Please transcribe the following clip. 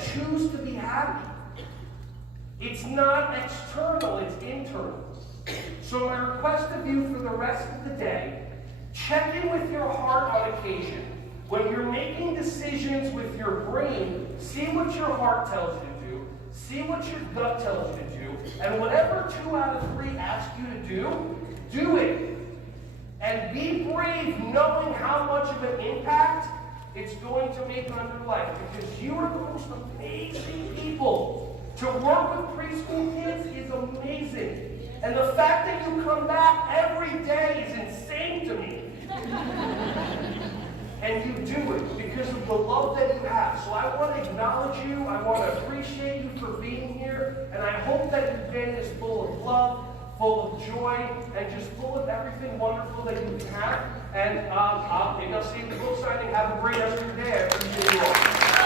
that choose to be happy. It's not external, it's internal. So my request of you for the rest of the day, check in with your heart on occasion. When you're making decisions with your brain, see what your heart tells you to do, see what your gut tells you to do, and whatever 2 out of 3 ask you to do, do it. And be brave knowing how much of an impact it's going to make on your life, because you are the most amazing people. To work with preschool kids is amazing. And the fact that you come back every day is insane to me. And you do it because of the love that you have. So I want to acknowledge you. I want to appreciate you for being here. And I hope that your day is full of love, full of joy, and just full of everything wonderful that you can have. And maybe I'll see you at the book signing. Have a great rest of your day. I appreciate you all.